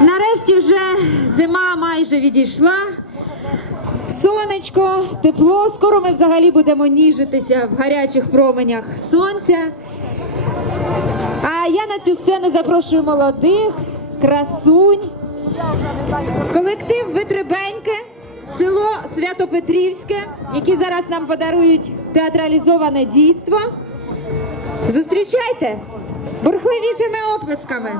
Нарешті вже зима майже відійшла. Сонечко, тепло. Скоро ми взагалі будемо ніжитися в гарячих променях сонця. А я на цю сцену запрошую молодих, красунь, колектив Витребеньке, село Святопетрівське, які зараз нам подарують театралізоване дійство. Зустрічайте бурхливішими оплесками.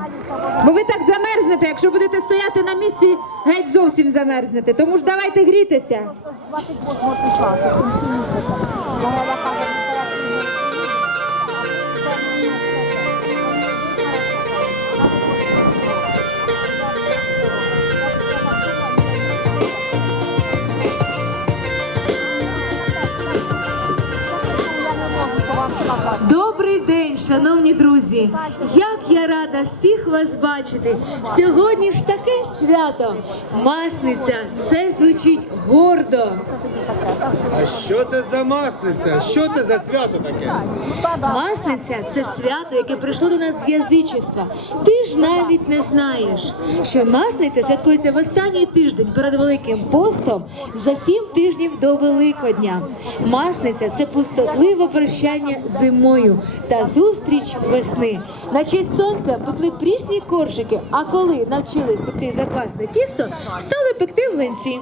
Бо ви так замерзнете, якщо будете стояти на місці, геть зовсім замерзнете. Тому ж давайте грітися. Шановні друзі! Як я рада всіх вас бачити! Сьогодні ж таке свято. Масниця, це звучить гордо. А що це за масниця? Що це за свято таке? Масниця це свято, яке прийшло до нас з язичества. Ти ж навіть не знаєш, що масниця святкується в останній тиждень перед Великим постом за сім тижнів до Великодня. Масниця це пустотливе прощання зимою та зустріч весни. На честь сонця пекли прісні коржики, а коли навчились пекти заквасне тісто, стали пекти млинці.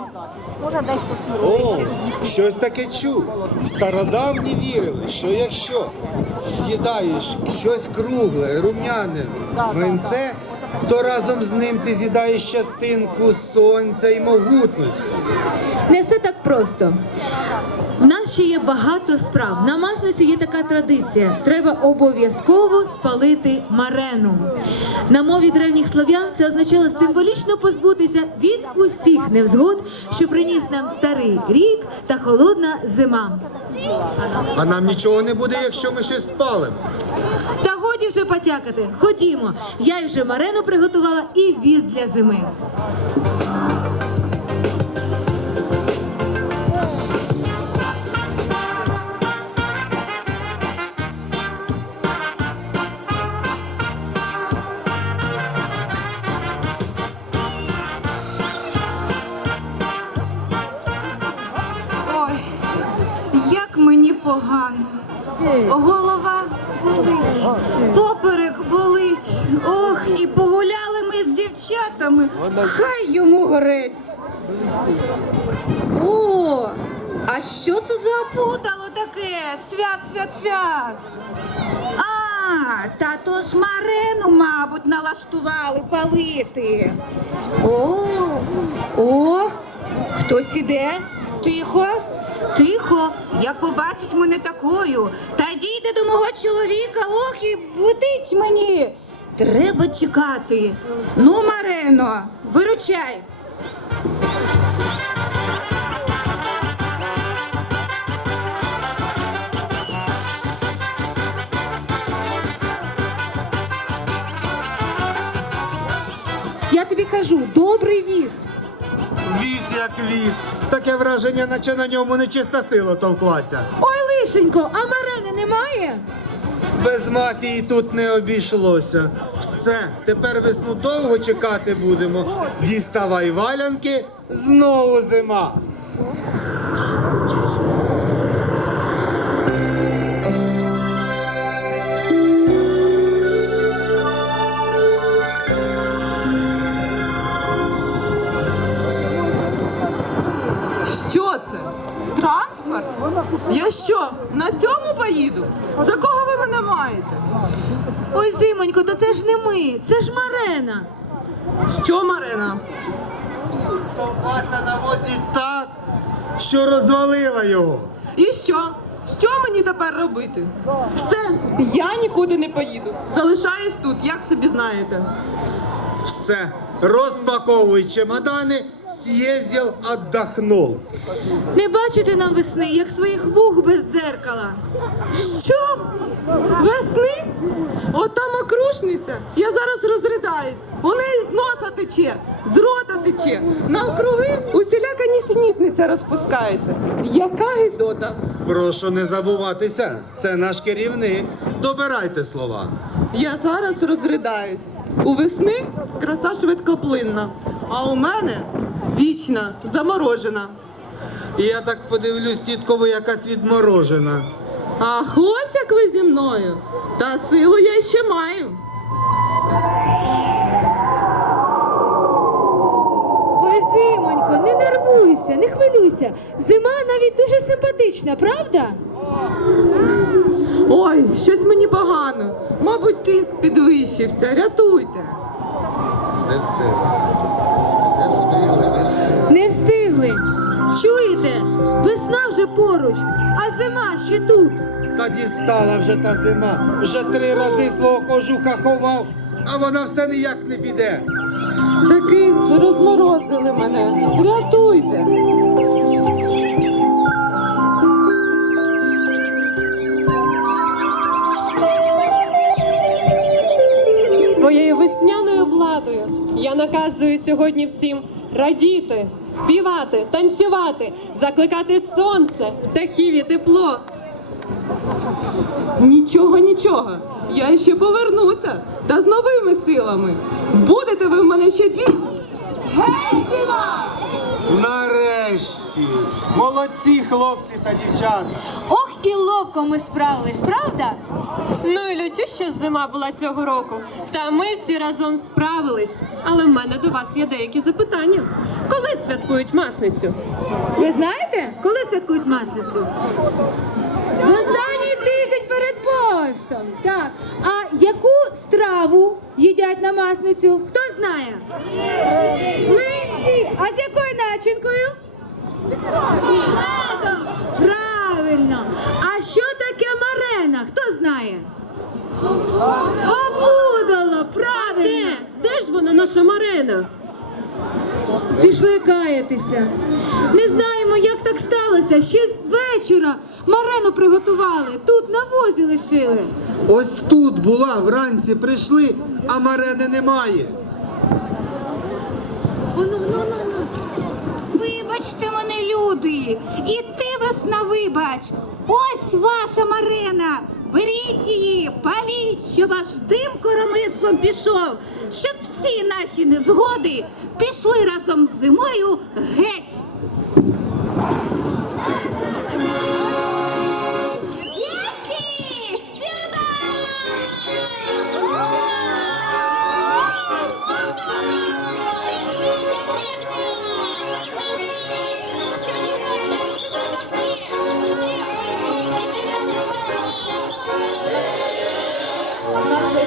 О, щось таке чув. Стародавні вірили, що якщо з'їдаєш щось кругле, рум'яне, млинце, то разом з ним ти з'їдаєш частинку сонця і могутності. Не все так просто. Ще є багато справ. На масниці є така традиція. Треба обов'язково спалити марену. На мові древніх слов'ян це означало символічно позбутися від усіх невзгод, що приніс нам старий рік та холодна зима. А нам нічого не буде, якщо ми щось спалимо. Та годі вже потякати. Ходімо. Я вже марену приготувала і віз для зими. Дівчатами. Хай йому горець. О, а що це за опудало таке? Свят, свят, свят. А, та то ж Марену, мабуть, налаштували палити. О, о, хтось іде? Тихо, тихо, як побачить мене такою, та дійде до мого чоловіка, ох і влетить мені. Треба чекати. Ну, Марено, виручай. Я тобі кажу, добрий віз. Віз як віз. Таке враження, наче на ньому нечиста сила товклася. Ой, лишенько, а марени немає? Без мафії тут не обійшлося. Все, тепер весну довго чекати будемо. Діставай валянки, знову зима. Що це? Транспорт? Я що, на цьому поїду? За кого ви мене маєте? Ой, зимонько, то це ж не ми, це ж Марена. Що, Марина? Ковбаса на возі так, що розвалила його. І що? Що мені тепер робити? Все, я нікуди не поїду. Залишаюсь тут, як собі знаєте. Все, розпаковуй чемодани, съездил, отдохнул. Не бачите нам весни, як своїх вух без дзеркала. Що? Весни? Ота мокрушниця. Я зараз розридаюсь. У неї з носа тече, з рота тече. Навкруги усіляка нісенітниця розпускається. Яка гидота. Прошу не забуватися, це наш керівник. Добирайте слова. Я зараз розридаюсь. У весни краса швидкоплинна, а у мене вічна, заморожена. І я так подивлюсь, тітко, ви якась відморожена. Ах, ось як ви зі мною. Та силу я ще маю. Ой, зимонько, не нервуйся, не хвилюйся. Зима навіть дуже симпатична, правда? Ой, щось мені погано. Мабуть, тиск підвищився. Рятуйте. Не встигли. Поруч, а зима ще тут. Та дістала вже та зима. Вже три рази свого кожуха ховав, а вона все ніяк не піде. Таки розморозили мене. Рятуйте. Своєю весняною владою я наказую сьогодні всім радіти, співати, танцювати, закликати сонце, птахів і тепло. Нічого, нічого. Я ще повернуся та з новими силами. Будете ви в мене ще більше. Нарешті! Молодці, хлопці та дівчата! І ловко ми справились, правда? Ну і лютюща зима була цього року. Та ми всі разом справились. Але в мене до вас є деякі запитання. Коли святкують масницю? Ви знаєте, коли святкують масницю? В останній тиждень перед постом. Так. А яку страву їдять на масницю? Хто знає? Млинці. А з якою начинкою? Правильно. А що таке марена? Хто знає? Опудало, правильно. Де? Де ж вона наша Марена? Пішли каятися. Не знаємо, як так сталося. Ще з вечора марену приготували. Тут на возі лишили. Ось тут була, вранці прийшли, а марени немає. Воно, воно, воно. Вибачте мене, люди, і ти весна вибач. Ось ваша марена. Беріть її, паліть, щоб аж дим коромислом пішов, щоб всі наші незгоди пішли разом з зимою геть.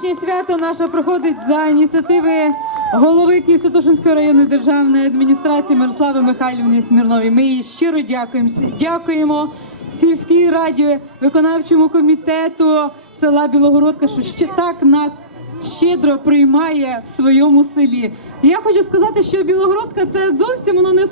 Сьогоднішнє свято наше проходить за ініціативи голови Києво-Святошинської районної державної адміністрації Мирослави Михайлівни Смірнової. Ми їй щиро дякуємо. Дякуємо сільській раді, виконавчому комітету села Білогородка, що ще так нас щедро приймає в своєму селі. Я хочу сказати, що Білогородка це зовсім воно не